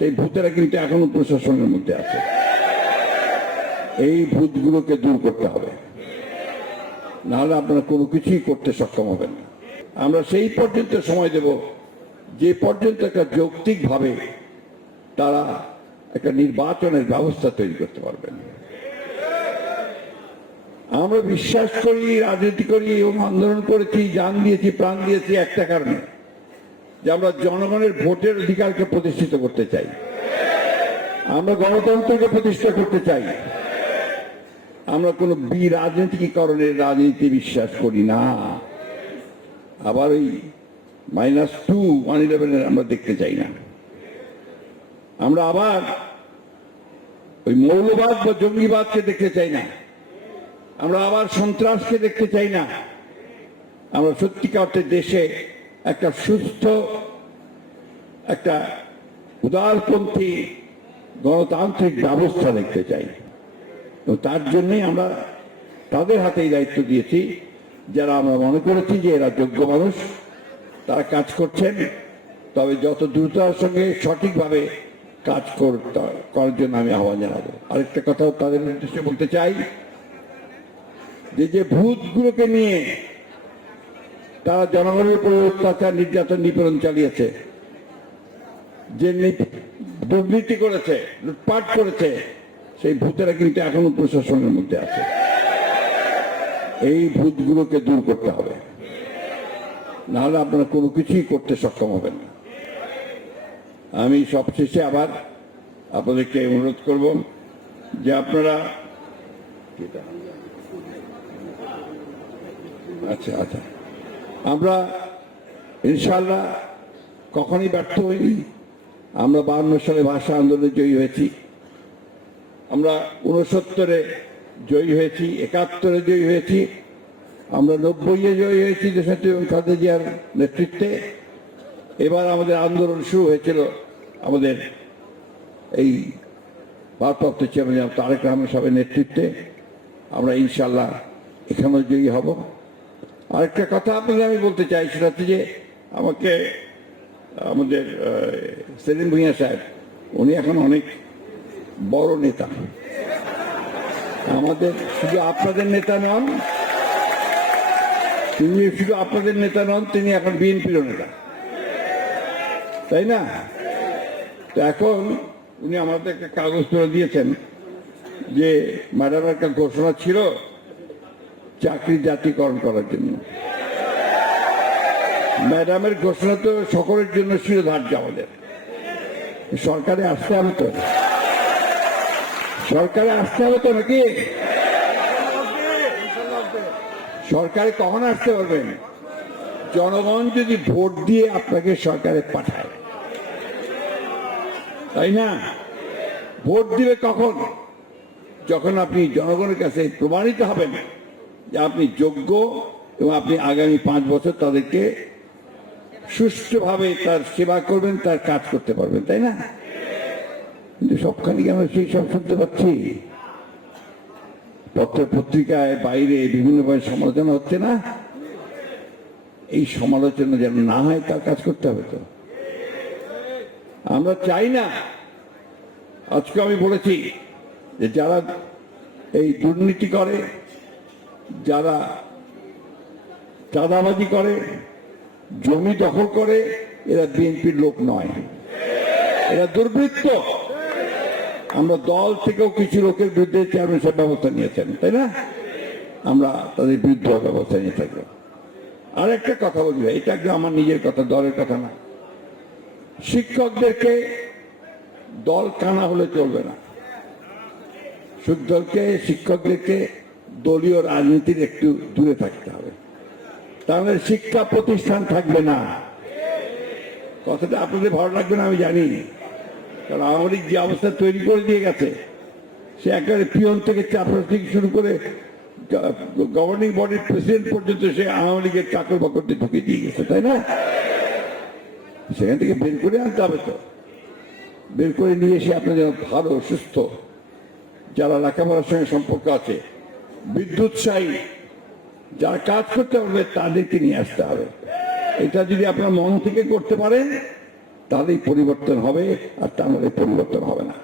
সেই ভূতেরা কিন্তু এখনও প্রশাসনের মধ্যে আছে। এই ভূতগুলোকে দূর করতে হবে। নাহলে আপনারা কোনো কিছুই করতে সক্ষম হবেন আমরা সেই পর্যন্ত সময় দেব, যে পর্যন্ত একটা যৌক্তিকভাবে তারা একটা নির্বাচনের ব্যবস্থা তৈরি করতে পারবেন। আমরা বিশ্বাস করি, রাজনীতি করি, এবং আন্দোলন করেছি, জান দিয়েছি, প্রাণ দিয়েছি একটা কারণে। যে আমরা জনগণের ভোটের অধিকারকে প্রতিষ্ঠিত করতে চাই। আমরা গণতন্ত্রকে প্রতিষ্ঠা করতে চাই। আমরা কোনো বি রাজনীতিকরণের রাজনীতি বিশ্বাস করি না। আবার ওই মাইনাস টু ওয়ান ইলেভেনের আমরা দেখতে চাই না। আমরা আবার ওই মৌলবাদ বা জঙ্গিবাদকে দেখতে চাই না। আমরা আবার সন্ত্রাসকে দেখতে চাই না। আমরা সত্যিকার অর্থে দেশে একটা সুস্থ, একটা উদারপন্থী গণতান্ত্রিক ব্যবস্থা দেখতে চাই। এবং তার জন্যই আমরা তাদের হাতেই দায়িত্ব দিয়েছি। যারা আমরা মনে করেছি যে এরা যোগ্য মানুষ, তারা কাজ করছেন। তবে যত দ্রুততার সঙ্গে সঠিকভাবে কাজ করতে করার জন্য আমি আহ্বান জানাব। আরেকটা কথা তাদের উদ্দেশ্যে বলতে চাই যে যে ভূতগুলোকে নিয়ে তারা জনগণের উপর অত্যাচার, নির্যাতন, নিপীড়ন চালিয়েছে। যে দুর্নীতি করেছে, লুটপাট করেছে, সেই ভূতেরা কিন্তু এখনও প্রশাসনের মধ্যে আছে। এই ভূতগুলোকে দূর করতে হবে। নাহলে আপনারা কোনো কিছুই করতে সক্ষম হবেন না। আমি সবশেষে আবার আপনাদেরকে অনুরোধ করব যে আপনারা আচ্ছা আচ্ছা। আমরা ইনশাল্লাহ কখনই ব্যর্থ হইনি। আমরা বাহান্ন সালে ভাষা আন্দোলনে জয়ী হয়েছি। আমরা উনসত্তরে জয়ী হয়েছি, একাত্তরে জয়ী হয়েছি। আমরা নব্বইয়ে জয়ী হয়েছি দেশাত্রী এবং জিয়ার নেতৃত্বে। এবার আমাদের আন্দোলন শুরু হয়েছিল আমাদের এই ভারপ্রাপ্ত চেয়ারম্যান তারেক রহমান সাহেবের নেতৃত্বে। আমরা ইনশাল্লাহ এখানেও জয়ী হব। আরেকটা কথা আপনাদের আমি বলতে চাই, সেটা হচ্ছে যে আমাকে, আমাদের সেলিম ভুঁইয়া সাহেব উনি এখন অনেক বড় নেতা। আমাদের শুধু আপনাদের নেতা নন, তিনি শুধু আপনাদের নেতা নন, তিনি এখন বিএনপির নেতা। তাই না? তো এখন উনি আমাদের একটা কাগজ করে দিয়েছেন যে ম্যাডামের একটা ঘোষণা ছিল চাকরি জাতিকরণ করার জন্য। ম্যাডামের ঘোষণা তো সকলের জন্য ছিল ধার্য আমাদের। সরকারে আসতে হবে তো। সরকারে আসতে হবে তো নাকি? সরকারে কখন আসতে পারবেন জনগণ যদি ভোট দিয়ে আপনাকে সরকারে পাঠায়, তাই না? ভোট দিবে কখন? যখন আপনি জনগণের কাছে প্রমাণিত হবেন। যে আপনি যোগ্য এবং আপনি আগামী পাঁচ বছর তাদেরকে সুষ্ঠুভাবে তার সেবা করবেন, তার কাজ করতে পারবেন, তাই না? কিন্তু সবখানে আমরা সেই সব শুনতে পাচ্ছি? পত্র পত্রিকায় বাইরে বিভিন্নভাবে সমালোচনা হচ্ছে না? এই সমালোচনা যেন না হয়, তার কাজ করতে হবে তো। আমরা চাই না। আজকে আমি বলেছি যে যারা এই দুর্নীতি করে যারা চাঁদাবাজি করে, জমি দখল করে, এরা বিএনপির লোক নয়। এরা দুর্বৃত্ত। আমরা দল থেকেও কিছু লোকের বিরুদ্ধে চেয়ারম্যান সাহেব ব্যবস্থা নিয়েছেন, তাই না? আমরা তাদের বিরুদ্ধে ব্যবস্থা নিয়ে থাকব। আর একটা কথা বলি এটা একদম আমার নিজের কথা, দলের কথা না। শিক্ষকদেরকে দল কানা হলে চলবে না। দলকে, শিক্ষকদেরকে দলীয় রাজনীতির একটু দূরে থাকতে হবে। তাহলে শিক্ষা প্রতিষ্ঠান থাকবে না। কথাটা আপনাদের ভালো লাগবে না আমি জানি। কারণ আওয়ামী যে অবস্থা তৈরি করে দিয়ে গেছে, সে একেবারে পিয়ন থেকে চাপড়া থেকে শুরু করে গভর্নিং বডির প্রেসিডেন্ট পর্যন্ত সে আওয়ামী লীগের চাকর বাকরতে ঢুকে দিয়ে গেছে, তাই না? সেখান থেকে বের করে আনতে হবে তো। বের করে নিয়ে এসে আপনাদের ভালো, সুস্থ, যারা লেখাপড়ার সঙ্গে সম্পর্ক আছে বিদ্যুৎসাহী যার কাজ করতে পারবে তাদেরকে নিয়ে আসতে হবে। এটা যদি আপনার মন থেকে করতে পারেন, তাহলেই পরিবর্তন হবে, আর তা নাহলে পরিবর্তন হবে না।